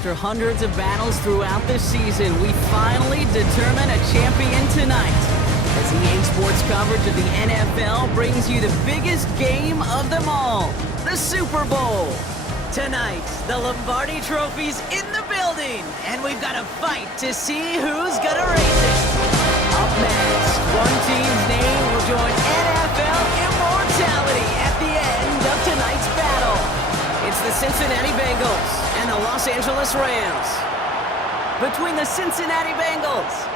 after hundreds of battles throughout the season, we finally determine a champion tonight. As EA Sports coverage of the NFL brings you the biggest game of them all, the Super Bowl. Tonight, the Lombardi Trophy's in the building, and we've got a fight to see who's gonna raise it. Up next, one team's name will join NFL immortality at the end of tonight's battle. It's the Cincinnati Bengals and the Los Angeles Rams. Between the Cincinnati Bengals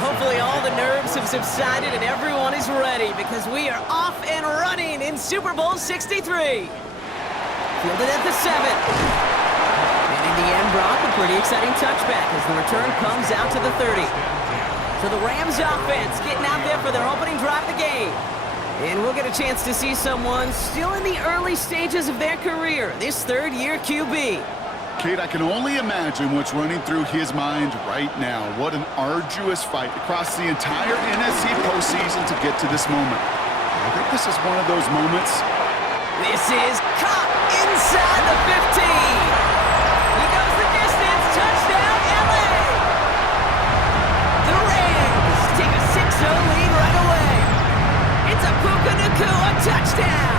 hopefully all the nerves have subsided and everyone is ready because we are off and running in Super Bowl 63. Fielded at the 7. And in the end, Brock, a pretty exciting touchback as the return comes out to the 30. So the Rams offense getting out there for their opening drive of the game. And we'll get a chance to see someone still in the early stages of their career, this third-year QB. Kate, I can only imagine what's running through his mind right now. What an arduous fight across the entire NFC postseason to get to this moment. I think this is one of those moments. This is caught inside the 15. He goes the distance. Touchdown, LA. The Rams take a 6-0 lead right away. It's a Puka Nacua touchdown.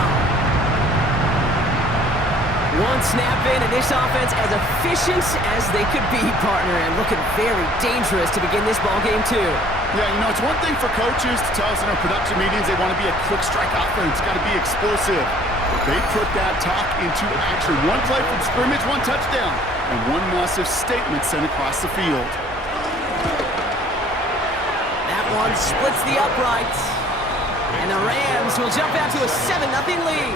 One snap in, and this offense as efficient as they could be, partner, and looking very dangerous to begin this ball game too. Yeah, you know, it's one thing for coaches to tell us in our production meetings they want to be a quick strike offense, got to be explosive. They put that talk into action. One play from scrimmage, one touchdown, and one massive statement sent across the field. That one splits the uprights, and the Rams will jump out to a 7-0 lead.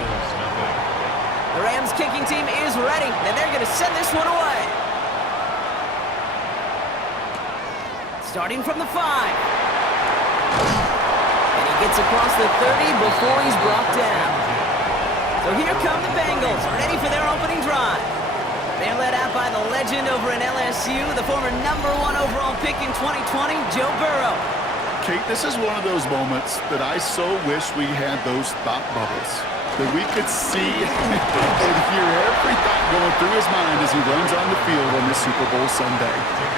The Rams kicking team is ready, and they're going to send this one away. Starting from the 5. And he gets across the 30 before he's brought down. So here come the Bengals, ready for their opening drive. They're led out by the legend over in LSU, the former #1 overall pick in 2020, Joe Burrow. Kate, this is one of those moments that I so wish we had those thought bubbles. That we could see and hear every thought going through his mind as he runs on the field on this Super Bowl Sunday.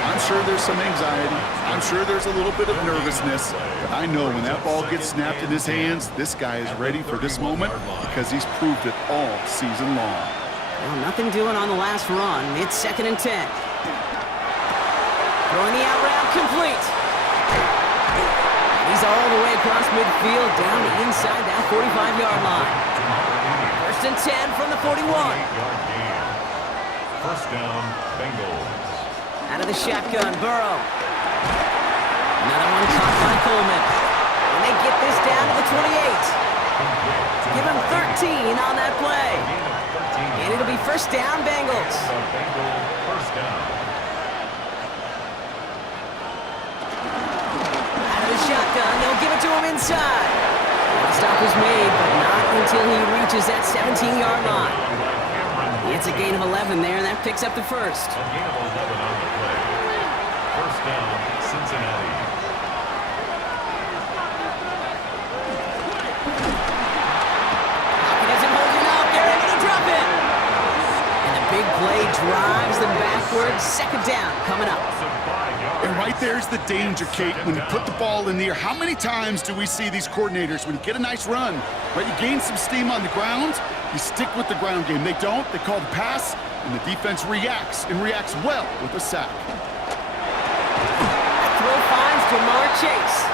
I'm sure there's some anxiety. I'm sure there's a little bit of nervousness. But I know when that ball gets snapped in his hands, this guy is ready for this moment because he's proved it all season long. Well, nothing doing on the last run. It's 2nd and 10. Throwing the out route complete. He's all the way across midfield down inside that 45-yard line. 1st and 10 from the 41. First down, Bengals. Out of the shotgun, Burrow. Another one caught by Coleman. And they get this down to the 28. Give him 13 on that play. And it'll be first down, Bengals. First down. Out of the shotgun, they'll give it to him inside. The stop was made, but not until he reaches that 17-yard line. It's a gain of 11 there, and that picks up the first. A gain of 11 on the play. First down, Cincinnati. He doesn't hold it up. They're able to drop it. And the big play drives them backwards. 2nd down coming up. And right there's the danger, Kate. When you put the ball in the air, how many times do we see these coordinators, when you get a nice run, right, you gain some steam on the ground, you stick with the ground game. They don't. They call the pass, and the defense reacts, and reacts well with a sack. That throw finds Jamar Chase.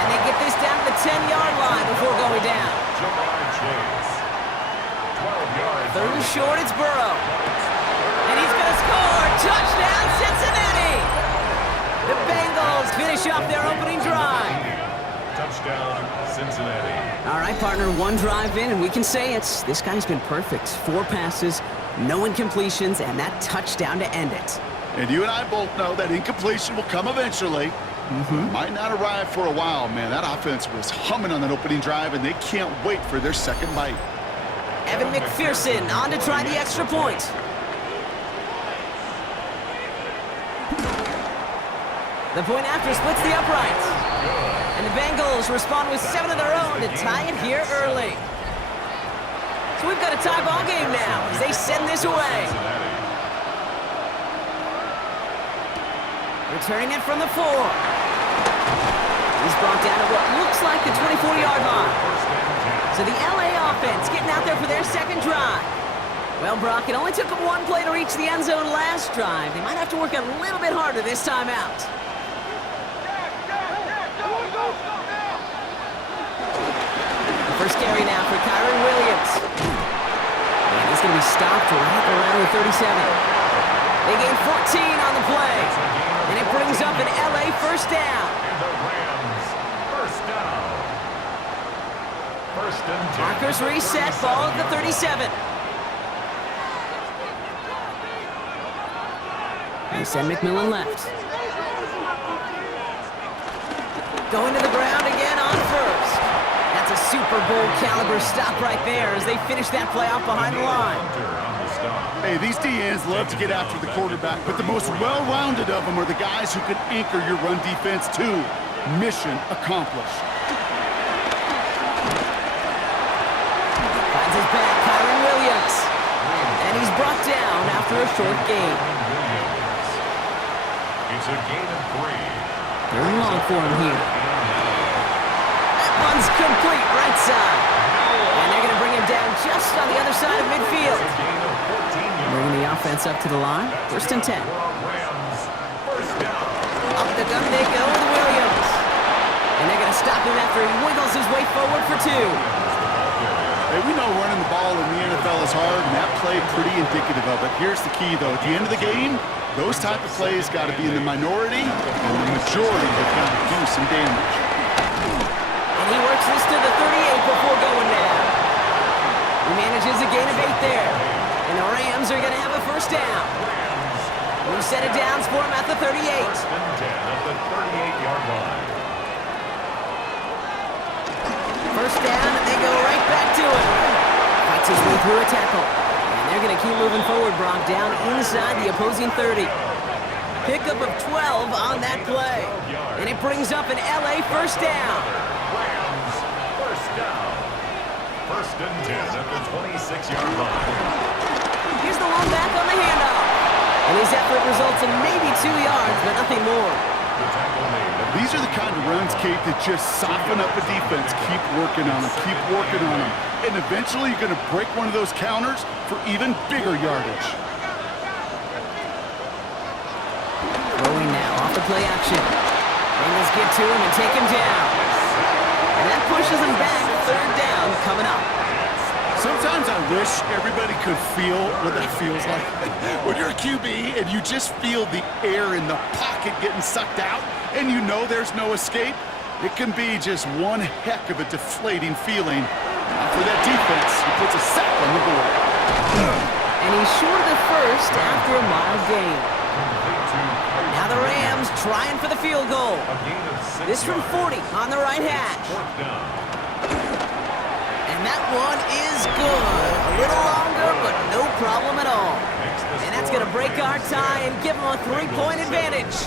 And they get this down to the 10-yard line before going down. Jamar Chase. 12 yards. 3rd and short, it's Burrow. And he's going to score. Touchdown, Cincinnati! The Bengals finish off their opening drive. Touchdown, Cincinnati. All right, partner, one drive in, and we can say it's this guy's been perfect. 4 passes, no incompletions, and that touchdown to end it. And you and I both know that incompletion will come eventually. Might not arrive for a while, man. That offense was humming on that opening drive, and they can't wait for their second bite. Evan McPherson on to try the extra point. The point after splits the uprights. And the Bengals respond with 7 of their own to tie it here early. So we've got a tie ball game now as they send this away. Returning it from the 4. He's brought down at what looks like the 24-yard line. So the LA offense getting out there for their second drive. Well, Brock, it only took them 1 play to reach the end zone last drive. They might have to work a little bit harder this time out. The first carry now for Kyron Williams. And he's going to be stopped right around the 37. They gain 14 on the play. And it brings up an LA first down. And the Rams, first down. First and 10. Markers reset, ball at the 37. They send McMillan left. Going to the ground again on first. That's a Super Bowl caliber stop right there as they finish that play off behind the line. Hey, these DNs love to get after the quarterback, but the most well-rounded of them are the guys who can anchor your run defense too. Mission accomplished. Finds his back, Kyron Williams. And he's brought down after a short gain. It's a gain of 3. They're long for him here. That one's complete right side. And they're going to bring him down just on the other side of midfield. Bringing the offense up to the line. First and 10. Up the gun they go with Williams. And they're going to stop him after he wiggles his way forward for 2. Hey, we know running the ball in the NFL is hard, and that play pretty indicative of it. Here's the key, though. At the end of the game, those type of plays got to be in the minority, and the majority have got to do some damage. And he works this to the 38 before going down. He manages a gain of 8 there. And the Rams are going to have a first down. New set of downs for him at the 38. First and 10 at the 38-yard line. First down, and they go right back to it. Fights his way through a tackle. And they're going to keep moving forward, Brock, down inside the opposing 30. Pickup of 12 on that play. And it brings up an LA first down. Rams, first down. First and 10 at the 26-yard line. Here's the long back on the handoff. And his effort results in maybe 2 yards, but nothing more. The tackle made. These are the kind of runs, Kate, that just soften up a defense. Keep working on them. Keep working on them. And eventually you're going to break one of those counters for even bigger yardage. Throwing now off the play action. Bengals get to him and take him down. And that pushes him back. Third down coming up. Sometimes I wish everybody could feel what that feels like. When you're a QB and you just feel the air in the pocket getting sucked out and you know there's no escape, it can be just one heck of a deflating feeling. For that defense, he puts a sack on the board. And he's short of the first after a mild gain. Now the Rams trying for the field goal. This from 40 on the right hash. And that one is good. A little longer, but no problem at all. And that's going to break our tie and give him a 3-point advantage.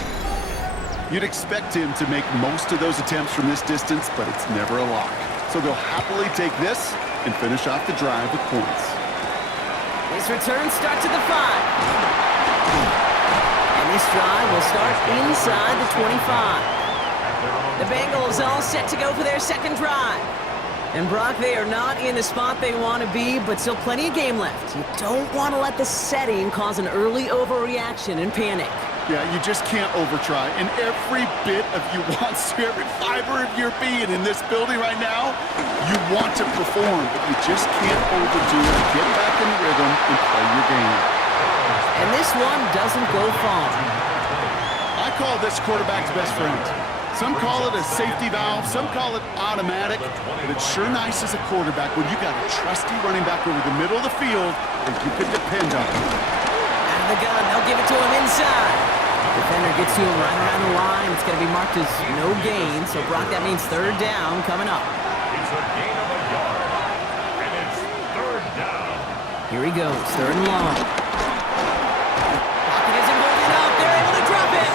You'd expect him to make most of those attempts from this distance, but it's never a lock. So they'll happily take this and finish off the drive with points. His return starts at the 5. And this drive will start inside the 25. The Bengals all set to go for their second drive. And Brock, they are not in the spot they want to be, but still plenty of game left. You don't want to let the setting cause an early overreaction and panic. Yeah, you just can't overtry. And every bit of you wants to, every fiber of your being in this building right now, you want to perform, but you just can't overdo it. Get back in the rhythm and play your game. And this one doesn't go far. I call this quarterback's best friend. Some call it a safety valve, some call it automatic, but it's sure nice as a quarterback when you got a trusty running back over the middle of the field that you can depend on. Out of the gun, they'll give it to him inside. Defender gets to him right around the line. It's going to be marked as no gain, so Brock, that means third down coming up. It's a gain of a yard, and it's third down. Here he goes, third and long. Pocket isn't holding up. They're able to drop it.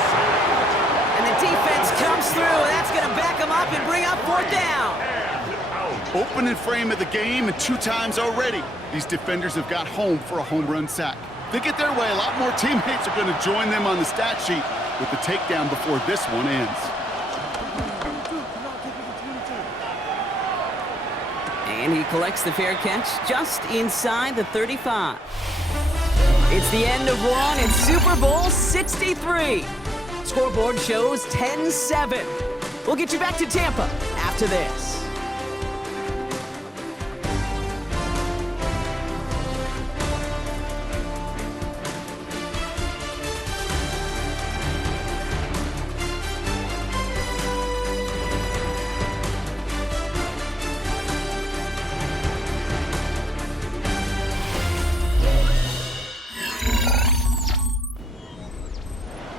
And the defense comes through, and that's going to back them them up and bring up 4th down. Opening frame of the game and 2 times already. These defenders have got home for a home run sack. If they get their way, a lot more teammates are going to join them on the stat sheet with the takedown before this one ends. And he collects the fair catch just inside the 35. It's the end of one in Super Bowl 63. Scoreboard shows 10-7. We'll get you back to Tampa after this.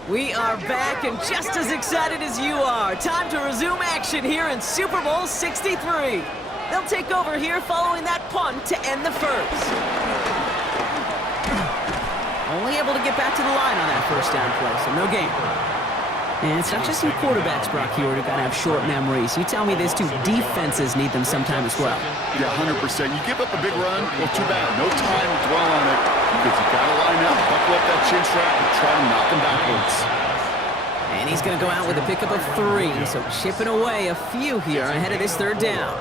We are back and just as excited as you are. Time to resume action here in Super Bowl 63. They'll take over here following that punt to end the first. Only able to get back to the line on that first down play, so no gain. And it's not just some quarterbacks, Brock, here who gotta have short memories. You tell me this too, defenses need them sometime as well. Yeah, 100%. You give up a big run, well, too bad. No time to dwell on it because you gotta line up, buckle up that chin strap, and try to knock them backwards. And he's gonna go out with a pickup of 3, so chipping away a few here ahead of this 3rd down.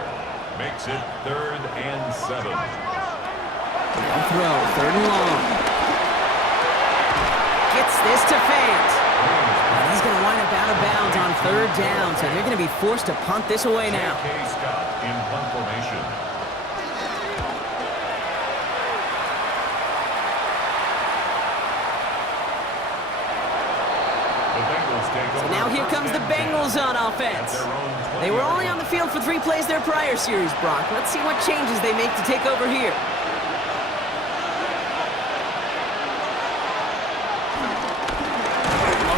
Makes it 3rd and 7. They'll throw, 3rd and long. Gets this to Fant. And he's going to wind up out of bounds on 3rd down, so they're going to be forced to punt this away now. Scott in punt formation. So now here comes the Bengals on offense. They were only on the field for 3 plays their prior series, Brock. Let's see what changes they make to take over here.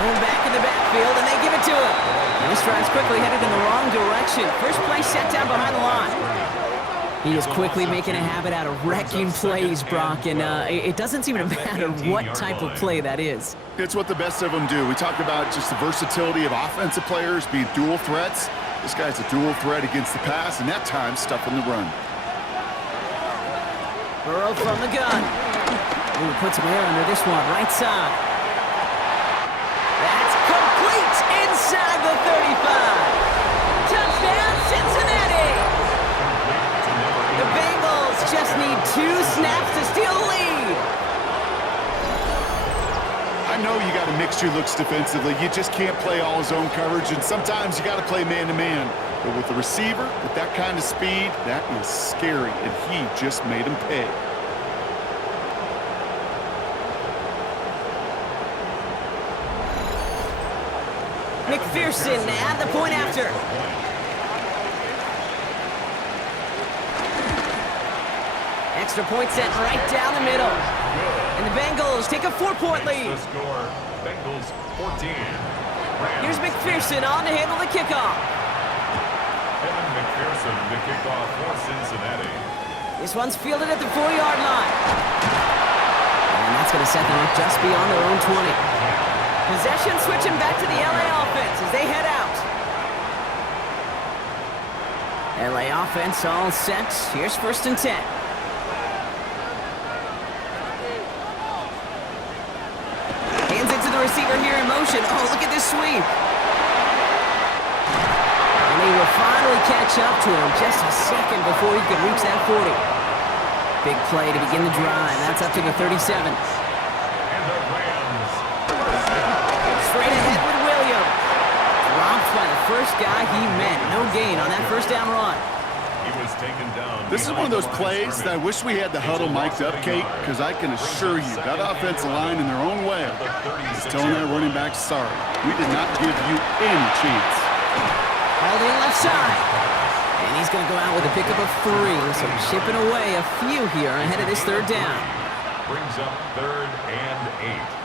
Back in the backfield, and they give it to him. And this drive's quickly headed in the wrong direction. First play set down behind the line. He is quickly making a habit out of wrecking plays, Brock, and it doesn't seem to matter what type of play that is. It's what the best of them do. We talked about just the versatility of offensive players being dual threats. This guy's a dual threat against the pass, and that time stuffing the run. Burrow from the gun. Ooh, puts some air under this one, right side. That's complete inside the 35. Touchdown, Cincinnati. The Bengals just need 2 snaps to steal the lead. I know you got to mix your looks defensively. You just can't play all zone coverage, and sometimes you got to play man-to-man. But with the receiver, with that kind of speed, that is scary, and he just made him pay. McPherson at the point after. Extra point sent right down the middle. And the Bengals take a 4-point lead. The score, Bengals 14. Here's McPherson on to handle the kickoff. Evan McPherson, the kickoff for Cincinnati. This one's fielded at the 4-yard line. And that's going to set them up just beyond their own 20. Possession switching back to the LA offense as they head out. LA offense all set. Here's 1st and 10. Hands it to the receiver here in motion. Oh, look at this sweep. And he will finally catch up to him just a second before he can reach that 40. Big play to begin the drive. That's up to the 37. And the Rams. Straight ahead with Williams. Dropped by the first guy he met. No gain on that 1st down run. He was taken down. This is one of those plays that I wish we had the huddle mic'd up, Kate, because I can assure you that offensive line in their own way is telling their running back, sorry, we did not give you any chance. Hauled in left side. And he's going to go out with a pickup of 3, so chipping away a few here ahead of this 3rd down. Brings up 3rd and 8.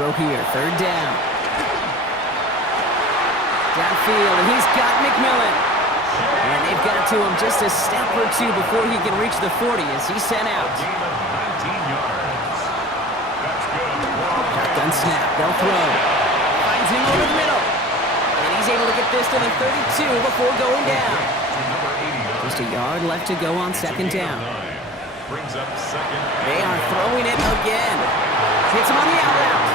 Throw here, 3rd down. Downfield, and he's got McMillan. And they've got to him just a step or 2 before he can reach the 40 as he's sent out. 19 yards. That's good. Shotgun snap, they'll throw. Finds Sends him over the middle. And he's able to get this to the 32 before going down. Just a yard left to go on second down. Brings up second. They are throwing it again. Hits him on the out route.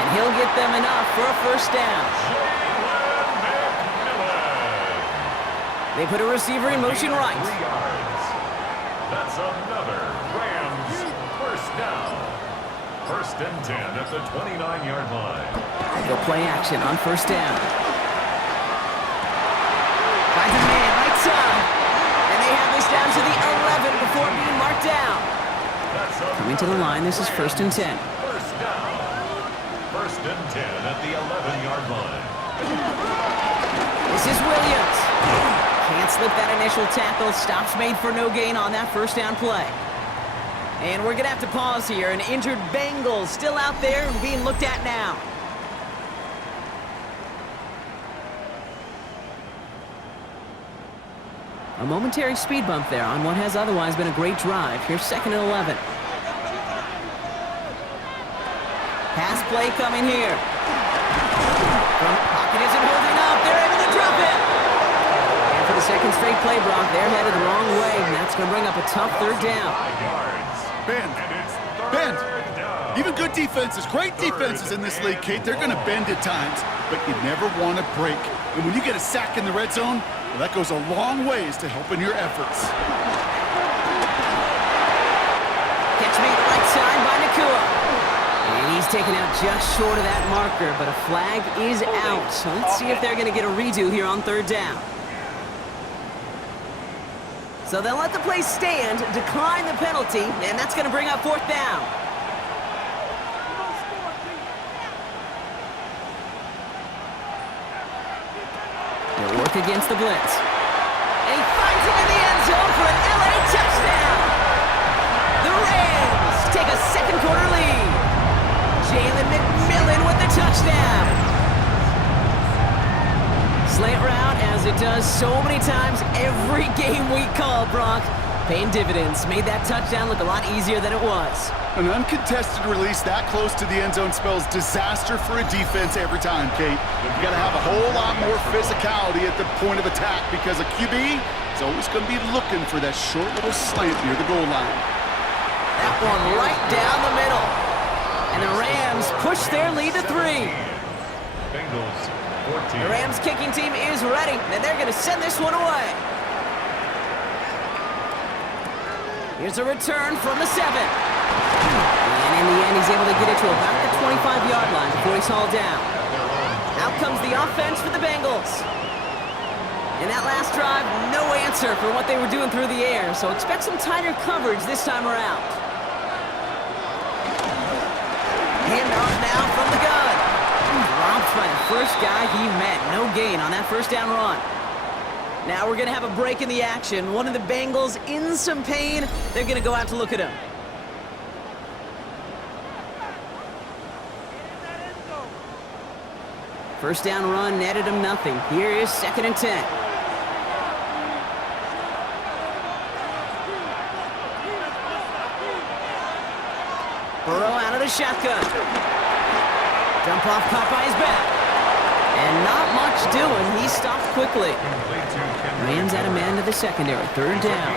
And he'll get them enough for a first down. They put a receiver in motion right. 3 yards. That's another Rams first down. First and 10 at the 29-yard line. They'll play action on first down. Finds a man right side. And they have this down to the 11 before being marked down. Coming to the line, this is first and 10. First down. First and 10 at the 11-yard line. This is Williams. Can't slip that initial tackle. Stops made for no gain on that first down play. And we're going to have to pause here. An injured Bengals still out there and being looked at now. A momentary speed bump there on what has otherwise been a great drive. Here's second and 11. Pass play coming here. Pocket isn't holding up. They're able to drop it. And for the second straight play, Brock, they're headed the wrong way, and that's going to bring up a tough third down. Bend. Even good defenses, great defenses in this league, Kate, they're going to bend at times, but you never want to break. And when you get a sack in the red zone, well, that goes a long ways to helping your efforts. Catch made right side by Nacua. And he's taken out just short of that marker, but a flag is out. So let's see if they're going to get a redo here on third down. So they'll let the play stand, decline the penalty, and that's going to bring up fourth down. They'll work against the blitz. And he finds him in the end zone for an LA touchdown. The Rams take a second quarter lead. Jalen McMillan with the touchdown. Slant route, as it does so many times every game we call, Brock. Paying dividends. Made that touchdown look a lot easier than it was. An uncontested release that close to the end zone spells disaster for a defense every time, Kate. You got to have a whole lot more physicality at the point of attack because a QB is always going to be looking for that short little slant near the goal line. That one right down the middle. And the Rams push their lead to 3. Bengals 14. The Rams kicking team is ready, and they're going to send this one away. Here's a return from the 7. And in the end, he's able to get it to about the 25-yard line before he's hauled down. Out comes the offense for the Bengals. In that last drive, no answer for what they were doing through the air, so expect some tighter coverage this time around. Handoff now from the gun. Dropped by the first guy he met. No gain on that first down run. Now we're going to have a break in the action. One of the Bengals in some pain. They're going to go out to look at him. First down run netted him nothing. Here is second and 10. Burrow out of the shotgun. Jump off caught by his back. And not much doing. He stopped quickly. Rams out a man to the secondary. Third down.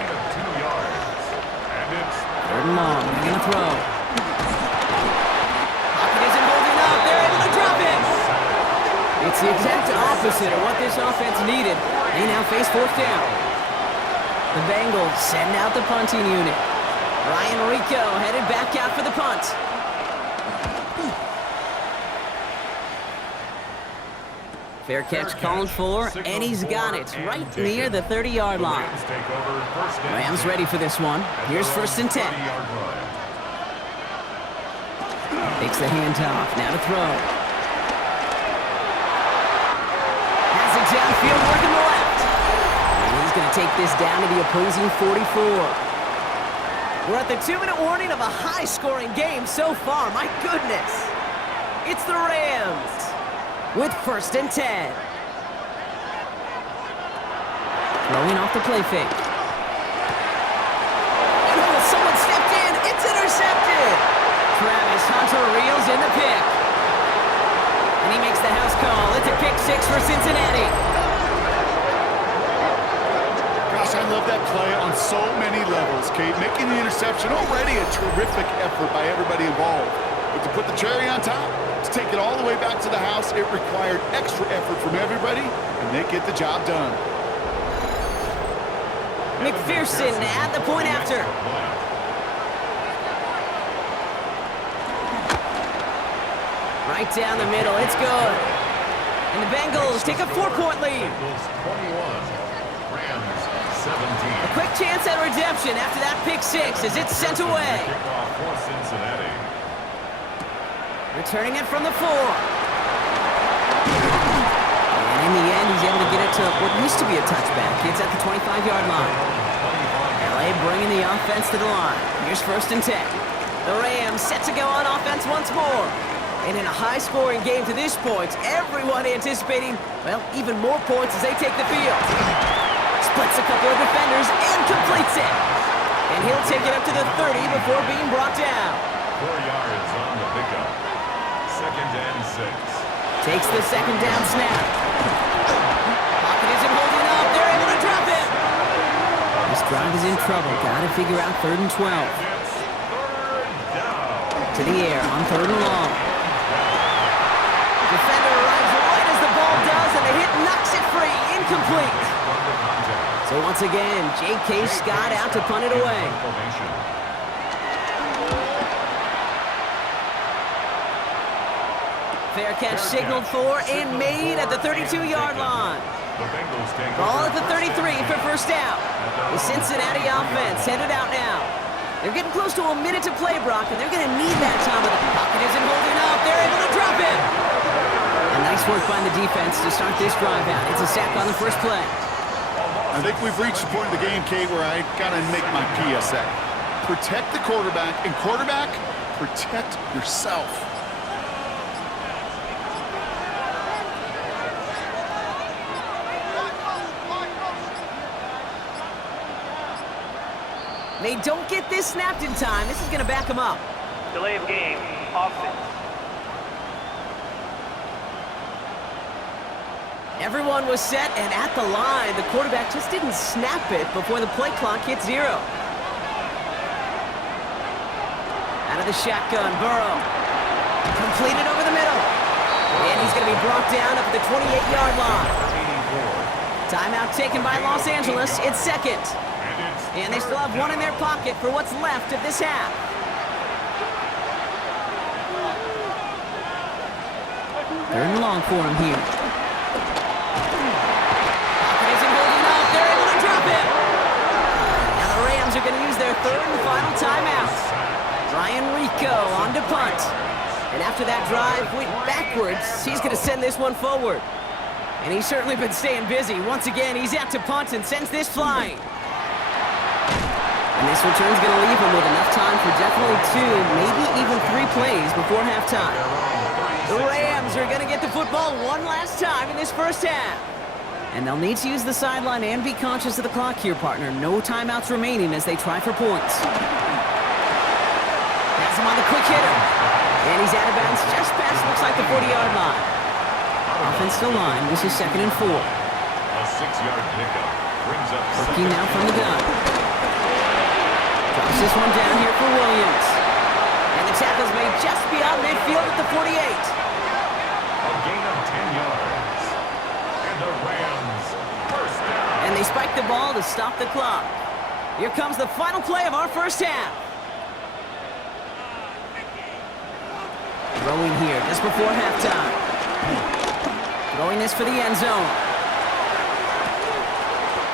Third and long. They're going to throw. Pocket isn't holding up. They're able to drop it. It's the exact opposite of what this offense needed. They now face fourth down. The Bengals send out the punting unit. Ryan Rico headed back out for the punt. Fair catch called for, and he's got it right near the 30-yard line. Rams ready for this one. Here's first and 10. Takes the handoff, now to throw. Has it downfield, working the left. And he's going to take this down to the opposing 44. We're at the 2-minute warning of a high-scoring game so far. My goodness. It's the Rams with first and 10. Throwing off the play fake. Oh, someone stepped in. It's intercepted. Travis Hunter reels in the pick. And he makes the house call. It's a pick six for Cincinnati. Gosh, I love that play on so many levels, Kate. Making the interception, already a terrific effort by everybody involved. But to put the cherry on top, to take it all the way back to the house, it required extra effort from everybody, and they get the job done. McPherson at the point after. Right down the middle, it's good. And the Bengals take a 4-point lead. Bengals 21, Rams 17. A quick chance at redemption after that pick six as it's sent away. Kickoff for Cincinnati. Returning it from the 4. And in the end, he's able to get it to what used to be a touchback. It's at the 25-yard line. LA bringing the offense to the line. Here's 1st and 10. The Rams set to go on offense once more. And in a high-scoring game to this point, everyone anticipating, well, even more points as they take the field. Splits a couple of defenders and completes it. And he'll take it up to the 30 before being brought down. 4 yards on the pickup. 2nd and 6. Takes the 2nd down snap. Pocket isn't holding up. They're able to drop it. This drive is in trouble. Got to figure out 3rd and 12. It's 3rd down. To the air on 3rd and long. Defender arrives right as the ball does, and the hit knocks it free. Incomplete. So once again, J.K. Scott out to punt it away. Fair catch signaled for and made at the 32-yard line. Ball at the 33 for 1st out. The Cincinnati offense headed out now. They're getting close to a minute to play, Brock, and they're going to need that time. But the pocket isn't holding up. They're able to drop it. And nice work by the defense to start this drive out. It's a sack on the first play. I think we've reached the point of the game, Kate, where I got to make my PSA. Protect the quarterback, and quarterback, protect yourself. They don't get this snapped in time. This is going to back them up. Delay of game, offense. Everyone was set and at the line. The quarterback just didn't snap it before the play clock hit 0. Out of the shotgun, Burrow. Completed over the middle. And he's going to be brought down up at the 28-yard line. Timeout taken by Los Angeles. It's 2nd. And they still have one in their pocket for what's left of this half. Third and long for him here. Pocket isn't holding up. They're able to drop it. Now the Rams are going to use their 3rd and final timeout. Ryan Rico on to punt. And after that drive went backwards, he's going to send this one forward. And he's certainly been staying busy. Once again, he's out to punt and sends this flying. And this return's going to leave him with enough time for definitely 2, maybe even 3 plays before halftime. The Rams are going to get the football one last time in this first half. And they'll need to use the sideline and be conscious of the clock here, partner. No timeouts remaining as they try for points. Has him on the quick hitter. And he's out of bounds just past, looks like the 40-yard line. Offensive line, this is 2nd and 4. A 6-yard pickup brings up Working now from the gun. Drops this one down here for Williams. And the tackle's made just beyond midfield at the 48. a gain of 10 yards. And the Rams first down. And they spike the ball to stop the clock. Here comes the final play of our first half. Throwing here just before halftime. Throwing this for the end zone.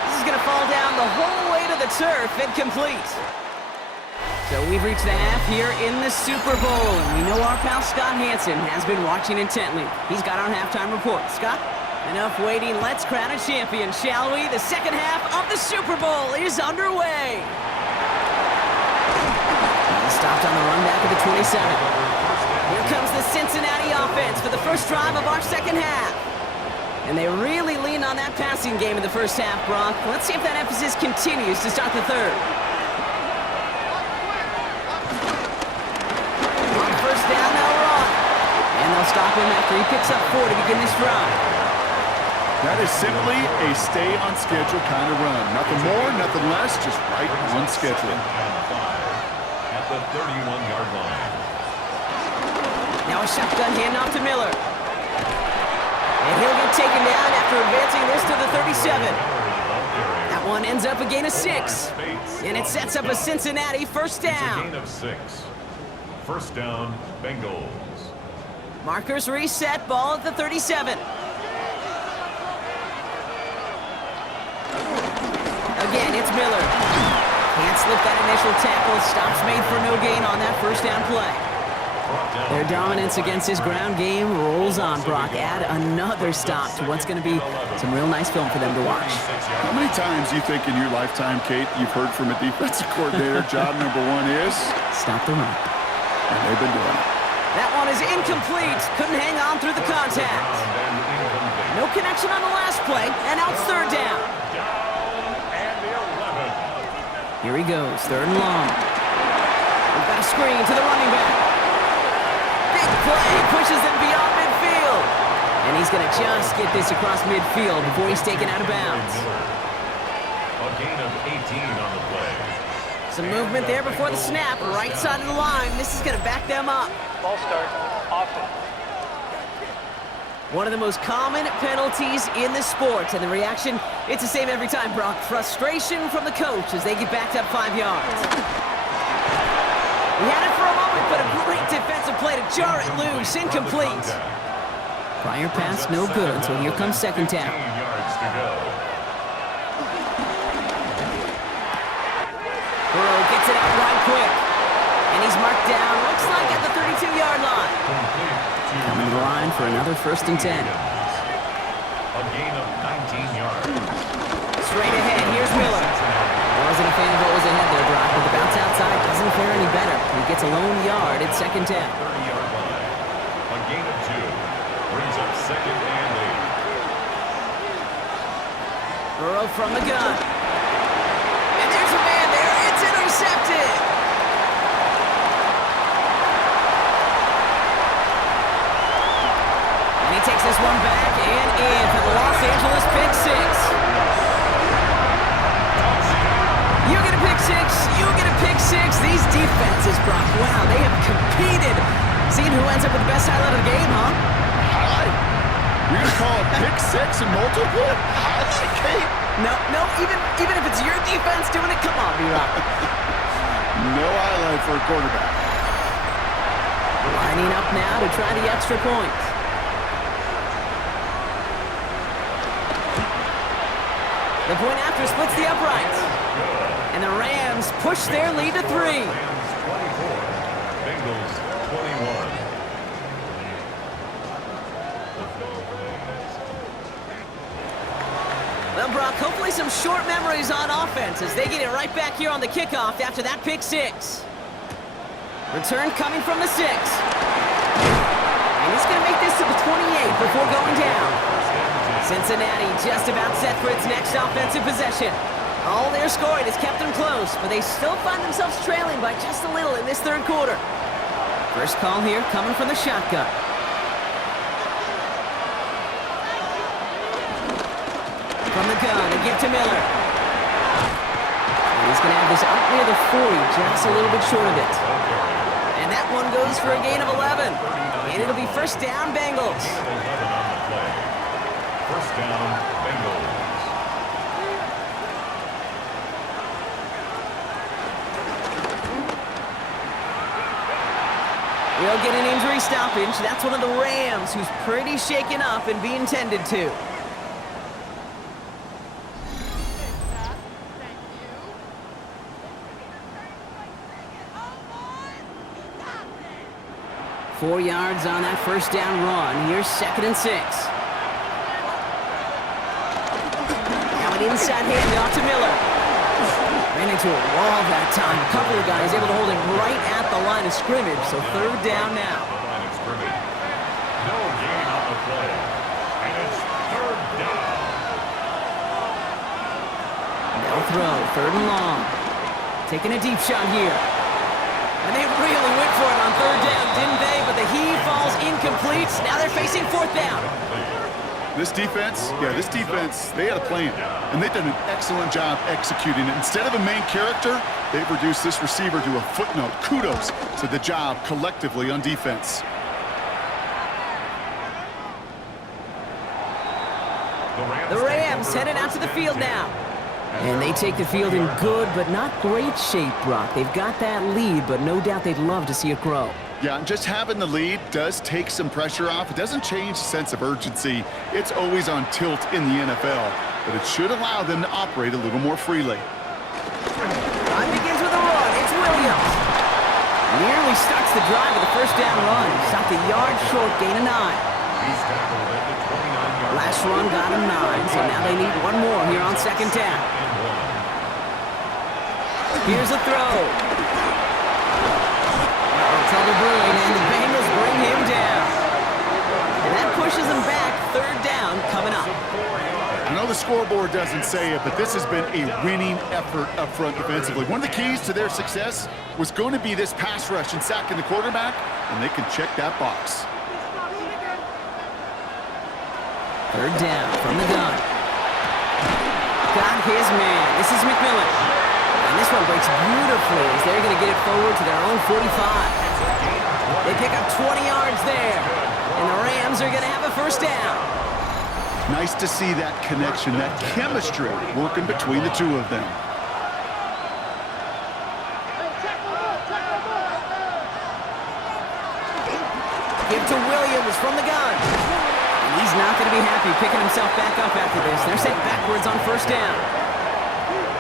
This is going to fall down the whole way to the turf, incomplete. So we've reached the half here in the Super Bowl, and we know our pal Scott Hansen has been watching intently. He's got our halftime report. Scott? Enough waiting. Let's crown a champion, shall we? The second half of the Super Bowl is underway. He's stopped on the run back at the 27. Here comes the Cincinnati offense for the first drive of our second half. And they really leaned on that passing game in the first half, Brock. Let's see if that emphasis continues to start the third. On first down, now we're on. And they'll stop him after he picks up 4 to begin this drive. That is simply a stay-on-schedule kind of run. Nothing more, nothing less, just right on schedule. At the 31-yard line. Now a shotgun handoff to Miller. And he'll get taken down after advancing this to the 37. That one ends up a gain of 6. And it sets up a Cincinnati first down. It's a gain of 6. First down, Bengals. Markers reset, ball at the 37. Again, it's Miller. Can't slip that initial tackle. Stops made for no gain on that first down play. Their dominance against his ground game rolls on, Brock. Add another stop to what's going to be some real nice film for them to watch. How many times do you think in your lifetime, Kate, you've heard from a defensive coordinator, job number 1 is? Stop the run. And they've been doing it. That one is incomplete. Couldn't hang on through the contact. No connection on the last play, and now it's third down. Here he goes, third and long. We've got a screen to the running back. Big play, pushes them beyond midfield. And he's going to just get this across midfield before he's taken out of bounds. A gain of 18 on the play. Some movement there before the snap, right side of the line. This is going to back them up. Ball start, offense. One of the most common penalties in the sport, and the reaction, it's the same every time, Brock. Frustration from the coach as they get backed up 5 yards. We had it for a moment, but a great defensive play to jar it loose, incomplete. Prior pass, no good, so here comes second down. 15 yards to go. Burrow gets it out right quick, and he's marked down, looks like at the 32-yard line. Coming to the line for another first and 10. A gain of 19 yards. Straight ahead, here's Miller. Wasn't a fan of what was ahead there, Brock, but the bounce outside doesn't fare any better. He gets a lone yard at second down. 30-yard line. A gain of 2. Brings up second and 8. Burrow from the gun. And there's a man there. It's intercepted. And he takes this one back and in for the Los Angeles pick 6. You get a pick 6. You get a pick 6. These defenses, Brock, wow, they have competed. Seeing who ends up with the best highlight of the game, huh? Highlight? You're going to call a pick 6 and multiple? Highlight, Kate? No, even if it's your defense doing it, come on, B-Rock. No highlight for a quarterback. Lining up now to try the extra point. The point after splits the uprights. And the Rams push their lead to 3. Rams 24. Bengals 21. Well, Brock, hopefully some short memories on offense as they get it right back here on the kickoff after that pick 6. Return coming from the 6. And he's going to make this to the 28 before going down. Cincinnati just about set for its next offensive possession. All their scoring has kept them close, but they still find themselves trailing by just a little in this third quarter. First call here coming from the shotgun. From the gun, a give to Miller. And he's going to have this up near the 40, just a little bit short of it. And that one goes for a gain of 11. And it'll be first down, Bengals. First down, Bengals. We'll get an injury stoppage. That's one of the Rams who's pretty shaken up and being tended to. Four yards on that first down run. Here's second and 6. Now an inside handoff to Miller. Ran into a wall that time. A couple of guys able to hold him right at the line of scrimmage. So third down now. Line of scrimmage. No gain on the play. And it's third down. They'll throw. Third and long. Taking a deep shot here. And they really went for it on third down, didn't they? But the heave falls incomplete. Now they're facing fourth down. This defense, they had a plan, and they've done an excellent job executing it. Instead of a main character, they've reduced this receiver to a footnote. Kudos to the job collectively on defense. The Rams headed out to the field now. And they take the field in good but not great shape, Brock. They've got that lead, but no doubt they'd love to see it grow. Yeah, and just having the lead does take some pressure off. It doesn't change the sense of urgency. It's always on tilt in the NFL, but it should allow them to operate a little more freely. Time begins with a run. It's Williams. Nearly starts the drive with a first down run. Stopped a yard short, gain of 9. Last run got him 9, so now they need one more here on second down. Here's a throw. Trouble brewing, and the Bengals bring him down. And that pushes them back. Third down coming up. I know the scoreboard doesn't say it, but this has been a winning effort up front defensively. One of the keys to their success was going to be this pass rush and sacking the quarterback, and they can check that box. Third down from the gun. Got his man. This is McMillan. And this one breaks beautifully as they're going to get it forward to their own 45. They pick up 20 yards there. And the Rams are going to have a first down. Nice to see that connection, that chemistry working between the two of them. Give to Williams from the gun. And he's not going to be happy picking himself back up after this. They're sent backwards on first down.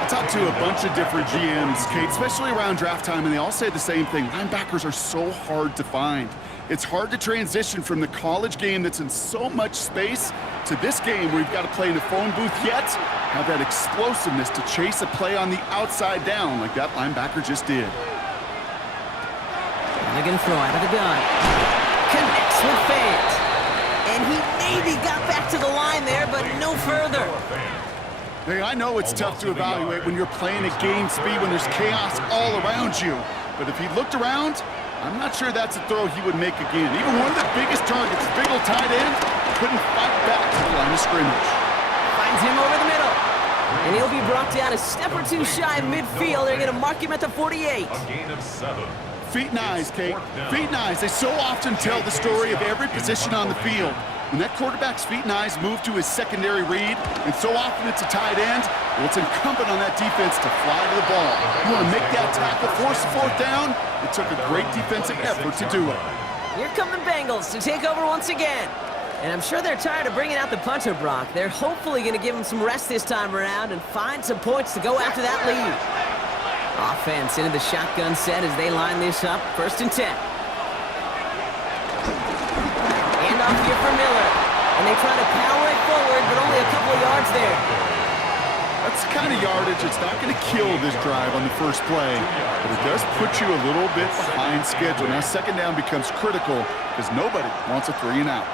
I talked to a bunch of different GMs, Kate, especially around draft time, and they all say the same thing. Linebackers are so hard to find. It's hard to transition from the college game that's in so much space to this game where you've got to play in a phone booth, yet have that explosiveness to chase a play on the outside down like that linebacker just did. And they're going to throw out of the gun. Connects with Fant. And he maybe got back to the line there, but no further. Hey, I know it's tough to evaluate when you're playing at game speed, when there's chaos all around you. But if he looked around, I'm not sure that's a throw he would make again. Even one of the biggest targets, big old tight end, couldn't fight back to the line of scrimmage. Finds him over the middle. And he'll be brought down a step or two shy of midfield. They're going to mark him at the 48. A gain of 7. Feet and eyes, Kate. Feet and eyes. They so often tell the story of every position on the field. When that quarterback's feet and eyes move to his secondary read, and so often it's a tight end, well, it's incumbent on that defense to fly to the ball. You want to make that tackle, force a fourth down? It took a great defensive effort to do it. Here come the Bengals to take over once again. And I'm sure they're tired of bringing out the punter, Brock. They're hopefully going to give him some rest this time around and find some points to go after that lead. Offense into the shotgun set as they line this up. First and 10. Handoff here for Miller. And they try to power it forward, but only a couple of yards there. That's the kind of yardage that's not going to kill this drive on the first play, but it does put you a little bit behind schedule. Now second down becomes critical because nobody wants a 3 and out.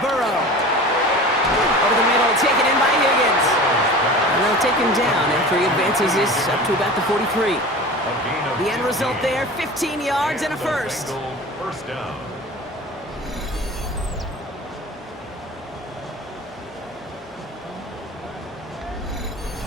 Burrow. Over the middle, taken in by Higgins. And they'll take him down after he advances this up to about the 43. The end result there, 15 yards and a first. First down.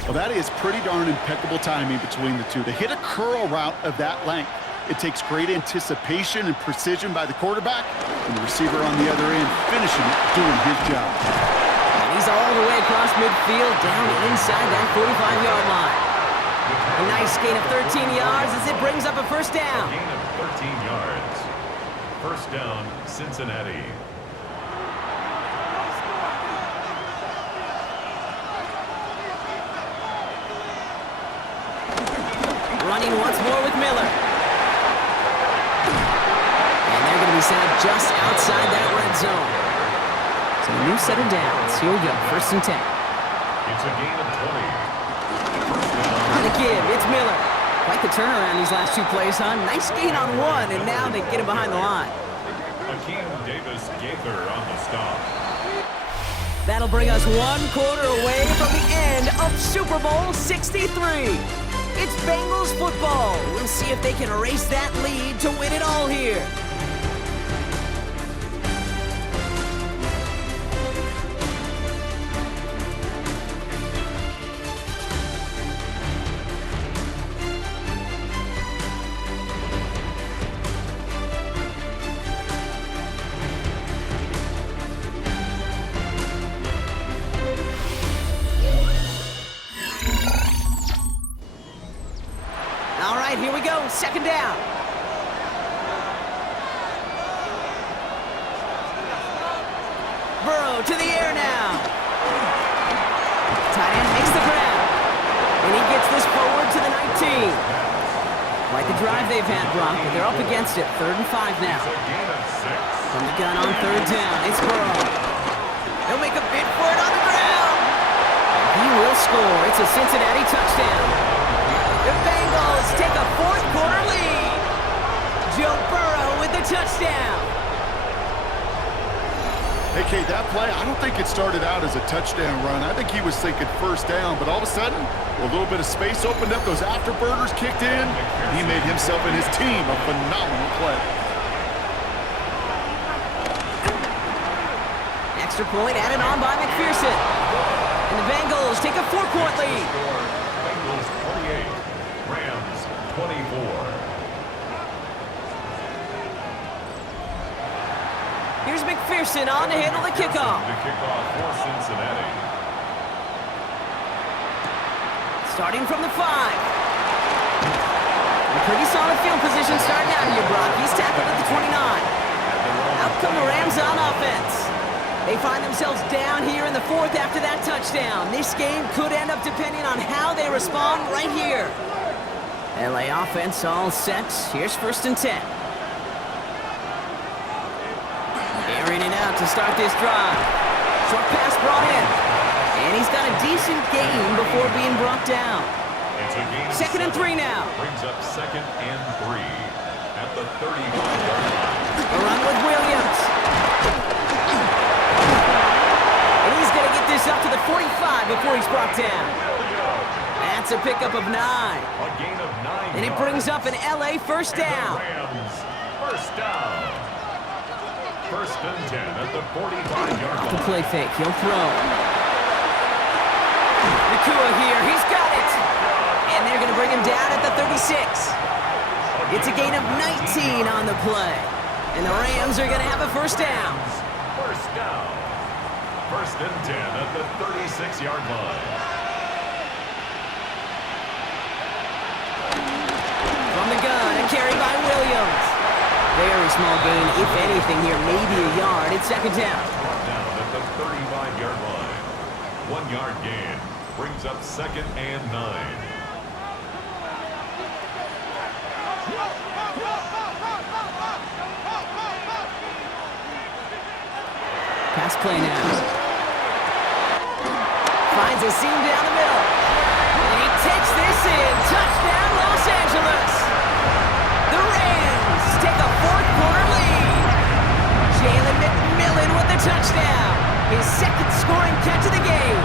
Well, that is pretty darn impeccable timing between the two. To hit a curl route of that length, it takes great anticipation and precision by the quarterback, and the receiver on the other end finishing it, doing his job. And he's all the way across midfield, down inside that 45-yard line. A nice gain of 13 yards as it brings up a first down. A gain of 13 yards. First down, Cincinnati. Running once more with Miller. And they're going to be set up just outside that red zone. So a new set of downs. Here we go, first and 10. It's a gain of 20. On the give, it's Miller. Quite the turnaround these last two plays, huh? Nice gain on one, and now they get him behind the line. Akeem Davis-Gaither on the stop. That'll bring us 1 quarter away from the end of Super Bowl 63. It's Bengals football. We'll see if they can erase that lead to win it all here. right, here we go. Second down. Burrow to the air now. Tight end makes the grab. And he gets this forward to the 19. Quite the drive they've had, Brock, but they're up against it. 3rd and 5 now. From the gun on 3rd down, it's Burrow. He'll make a bid for it on the ground. He will score. It's a Cincinnati touchdown. The Bengals take a 4th quarter lead. Joe Burrow with the touchdown. Hey, Kate, that play, I don't think it started out as a touchdown run. I think he was thinking first down, but all of a sudden, a little bit of space opened up, those afterburners kicked in, and he made himself and his team a phenomenal play. Extra point added on by McPherson. And the Bengals take a 4-point lead. Bengals 28, Rams 24. Here's McPherson on to handle the kickoff. The kickoff for Cincinnati. Starting from the 5. A pretty solid field position starting out here, Brock. He's tackled at the 29. Out come the Rams on offense. They find themselves down here in the 4th after that touchdown. This game could end up depending on how they respond right here. LA offense all set. Here's 1st and 10. Airing it out to start this drive. Short pass brought in. And he's got a decent gain before being brought down. It's a game 2nd and 3 now. Brings up 2nd and 3 at the 35-yard line. A run with Williams. And he's going to get this up to the 45 before he's brought down. That's a pickup of 9. A gain of 9 And it brings up an LA first down. Rams first down. 1st and 10 at the 45-yard line. The play fake. He'll throw. Nacua here. He's got it. And they're going to bring him down at the 36. It's a gain of 19 on the play. And the Rams are going to have a first down. First down. 1st and 10 at the 36-yard line. From the gun, a carry by Williams. Very small gain, if anything here, maybe a yard. It's 2nd down. Brought down at the 35-yard line. 1-yard gain brings up 2nd and 9. Pass play now. Finds a seam down the middle. And he takes this in. Touchdown, Los Angeles. The Rams take a 4th quarter lead. Jalen McMillan with the touchdown. His 2nd scoring catch of the game.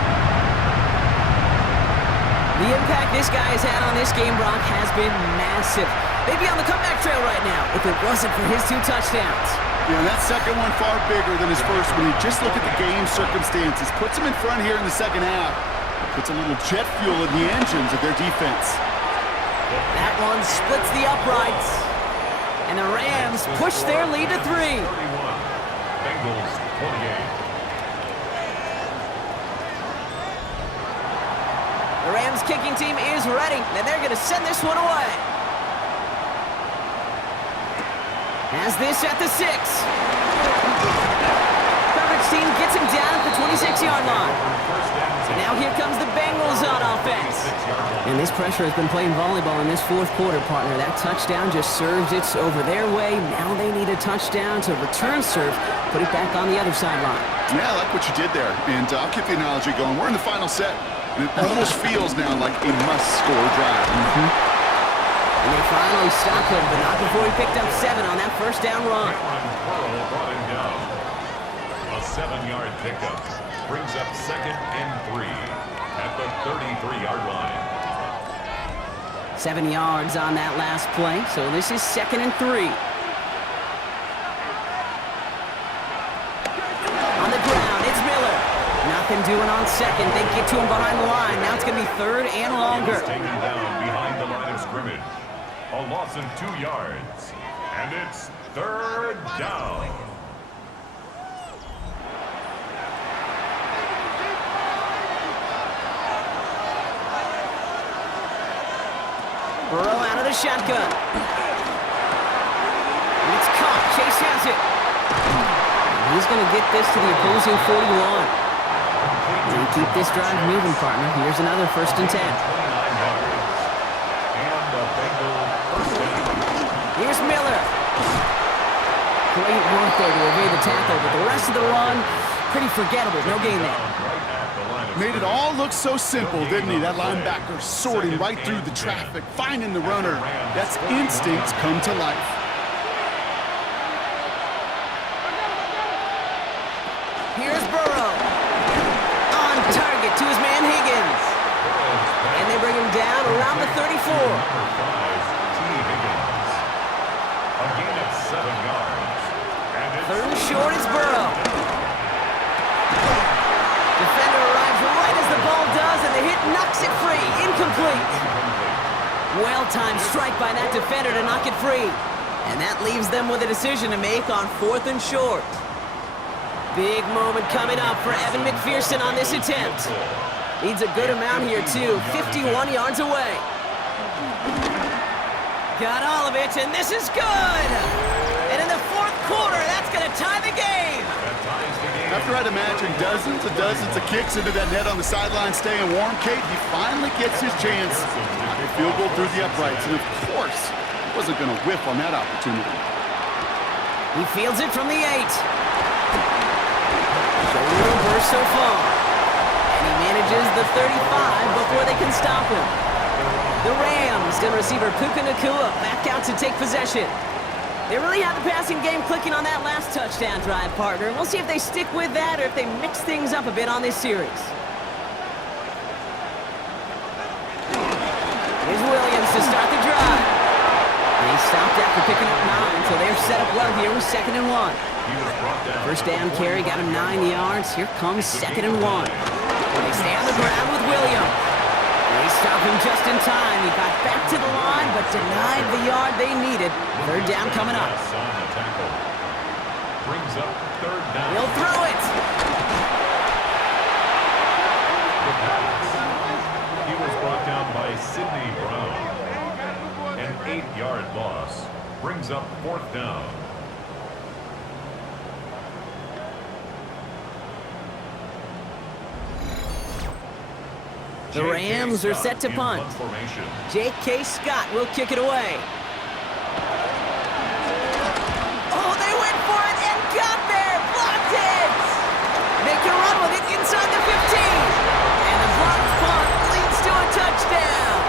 The impact this guy has had on this game, Brock, has been massive. They'd be on the comeback trail right now if it wasn't for his 2 touchdowns. Yeah, that second one far bigger than his first one. You just look at the game circumstances. Puts him in front here in the 2nd half. Puts a little jet fuel in the engines of their defense. That one splits the uprights. And the Rams push their lead to 3. 31. Bengals 28. The Rams kicking team is ready, and they're going to send this one away. Has this at the 6. Coverage team gets him down at the 26-yard line. So now here comes the Bengals on offense. And this pressure has been playing volleyball in this 4th quarter, partner. That touchdown just serves it over their way. Now they need a touchdown to return serve, put it back on the other sideline. Yeah, I like what you did there. And I'll keep the analogy going. We're in the final set. And it almost feels now like a must-score drive. And they finally stopped him, but not before he picked up 7 on that first down run. Burrow brought him down. A 7-yard pickup brings up 2nd and 3 at the 33-yard line. 7 yards on that last play, so this is 2nd and 3. On the ground, it's Miller. Nothing doing on 2nd. They get to him behind the line. Now it's going to be 3rd and longer. Taken down behind the line of scrimmage. A loss of 2 yards. And it's 3rd down. Burrow out of a shotgun. It's caught. Chase has it. He's going to get this to the opposing 41. They keep this drive moving, partner. Here's another 1st and 10. Here's Miller. Great work there to evade the tackle, but the rest of the run, pretty forgettable. No gain there. Made it all look so simple, didn't he? That linebacker sorting right through the traffic, finding the runner. That's instincts come to life. Here's Burrow. On target to his man Higgins. And they bring him down around the 34. A gain of 7 yards. And it's 3rd and short is Burrow. Defender arrives right as the ball does, and the hit knocks it free. Incomplete. Well-timed strike by that defender to knock it free. And that leaves them with a decision to make on 4th and short. Big moment coming up for Evan McPherson on this attempt. Needs a good amount here, too. 51 yards away. Got all of it, and this is good! And in the 4th quarter, that's going to tie the game! After I'd imagine dozens of kicks into that net on the sideline staying warm, Kate, he finally gets his chance. A field goal through the uprights, and of course, he wasn't going to whiff on that opportunity. He fields it from the 8. A little burst so far. And he manages the 35 before they can stop him. The Rams, gun receiver Puka Nacua back out to take possession. They really have the passing game clicking on that last touchdown drive, partner. We'll see if they stick with that or if they mix things up a bit on this series. Here's Williams to start the drive. They stopped after picking up 9, so they're set up well here with 2nd and 1. First down carry got him 9 yards. Here comes 2nd and 1. They stay on the ground with Williams. They stop him just in time. He got back to the line, but denied the yard they needed. 3rd down coming up. brings up 3rd down. He'll throw it. The pass. He was brought down by Sidney Brown. An 8-yard loss brings up 4th down. The Rams are set to punt. J.K. Scott will kick it away. Oh, they went for it and got there. Blocked it. They can run with it inside the 15. And the blocked punt leads to a touchdown.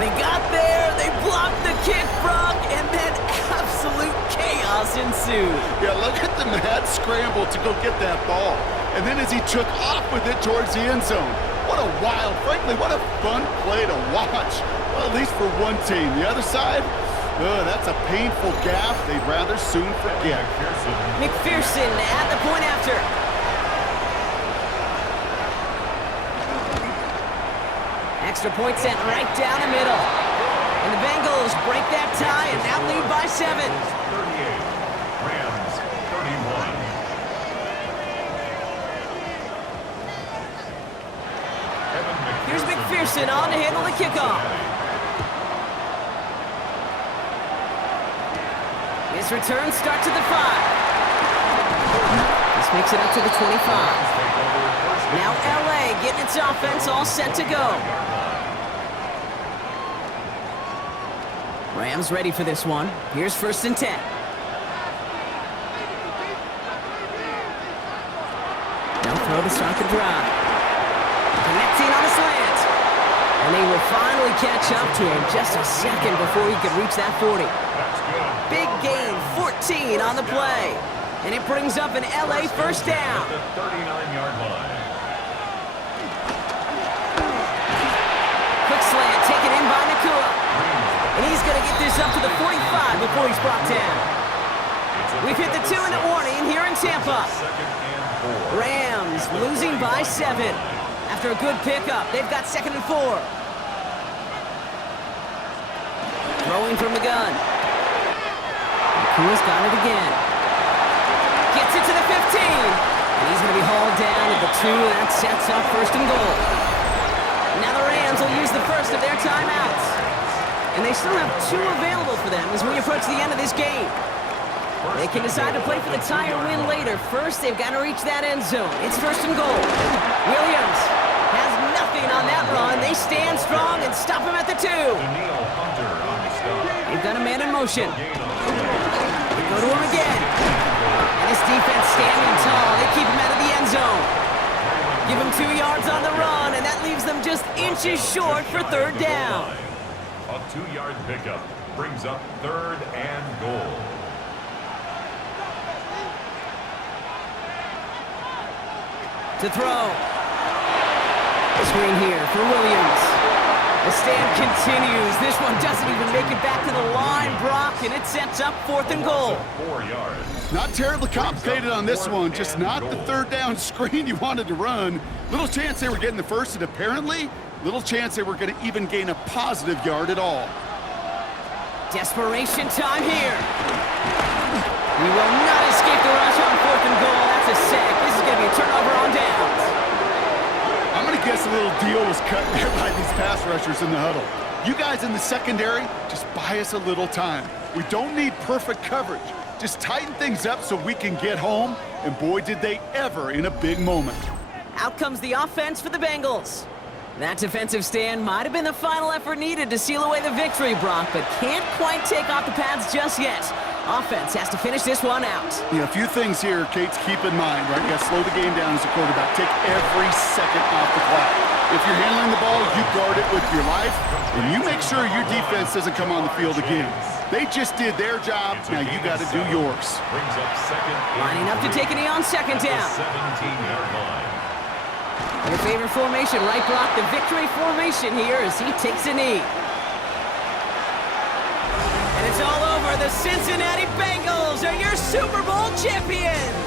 They got there, they blocked the kick, Brock, and then absolute chaos ensued. Yeah, look at the mad scramble to go get that ball. And then as he took off with it towards the end zone. What a wild, frankly, what a fun play to watch. Well, at least for one team. The other side, that's a painful gaffe they'd rather soon forget. McPherson at the point after. Extra point sent right down the middle. And the Bengals break that tie and now lead by 7. 38. Rams 31. Here's McPherson on to handle the kickoff. His return starts at the 5. This makes it up to the 25. Now LA getting its offense all set to go. Rams ready for this one. Here's 1st and 10. Now throw to start the drive. Connecting on a slant. And they will finally catch up to him just a second before he could reach that 40. Big gain, 14 on the play. And it brings up an LA 1st down. The 39-yard line. Quick slant taken in by Nacua. And he's going to get this up to the 45 before he's brought down. We've hit the 2-minute warning here in Tampa. Rams losing by 7. After a good pickup, they've got 2nd and 4. Throwing from the gun. Nacua's got it again. Gets it to the 15. And he's going to be hauled down at the 2, and that sets up 1st and goal. Now the Rams will will use the first of their timeouts. And they still have 2 available for them as we approach the end of this game. They can decide to play for the tie or win later. First, they've got to reach that end zone. It's 1st and goal. Williams has nothing on that run. They stand strong and stop him at the 2. They've got a man in motion. They go to him again. And his defense standing tall. They keep him out of the end zone. Give him 2 yards on the run, and that leaves them just inches short for 3rd down. A 2-yard pickup brings up 3rd and goal. To throw. Screen here for Williams. The stand continues. This one doesn't even make it back to the line, Brock, and it sets up 4th and goal. 4 yards. Not terribly complicated on this one, just not the 3rd down screen you wanted to run. Little chance they were getting the first, and apparently, little chance they were going to even gain a positive yard at all. Desperation time here. We will not escape the rush on 4th and goal. That's a sack. This is going to be a turnover on downs. I'm going to guess a little deal was cut there by these pass rushers in the huddle. You guys in the secondary, just buy us a little time. We don't need perfect coverage. Just tighten things up so we can get home, and boy, did they ever in a big moment. Out comes the offense for the Bengals. That defensive stand might have been the final effort needed to seal away the victory, Brock, but can't quite take off the pads just yet. Offense has to finish this one out. Yeah, a few things here, Kate, to keep in mind, right? You got to slow the game down as a quarterback. Take every second off the clock. If you're handling the ball, you guard it with your life, and you make sure your defense doesn't come on the field again. They just did their job. Now you got to do yours. Brings up 2nd. Lining up to take a knee on 2nd down. 17-yard line. Your favorite formation, right, Brock? The victory formation here as he takes a knee. And it's all over. The Cincinnati Bengals are your Super Bowl champions.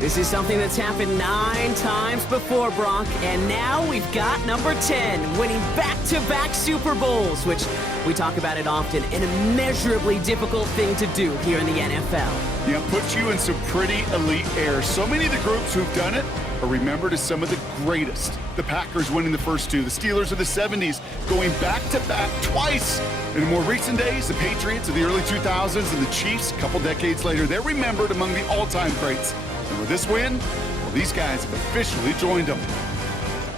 This is something that's happened 9 times before, Brock, and now we've got number 10, winning back-to-back Super Bowls, which we talk about it often, an immeasurably difficult thing to do here in the NFL. Yeah, puts you in some pretty elite air. So many of the groups who've done it are remembered as some of the greatest. The Packers winning the first 2, the Steelers of the 70s going back-to-back twice. In more recent days, the Patriots of the early 2000s and the Chiefs a couple decades later, they're remembered among the all-time greats. And with this win, well, these guys have officially joined them.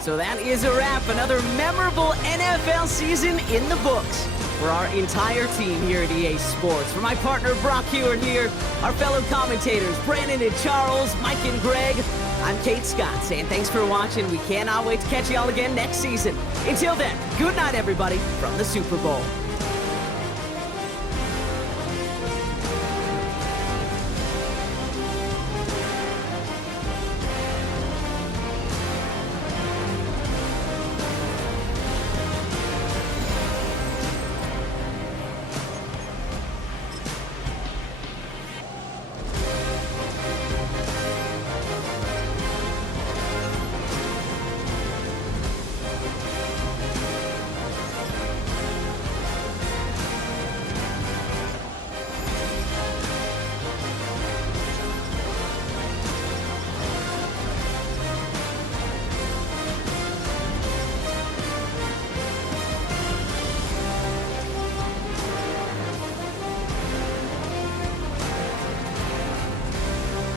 So that is a wrap. Another memorable NFL season in the books for our entire team here at EA Sports. For my partner, Brock Hewitt here, our fellow commentators, Brandon and Charles, Mike and Greg, I'm Kate Scott saying thanks for watching. We cannot wait to catch you all again next season. Until then, good night, everybody, from the Super Bowl.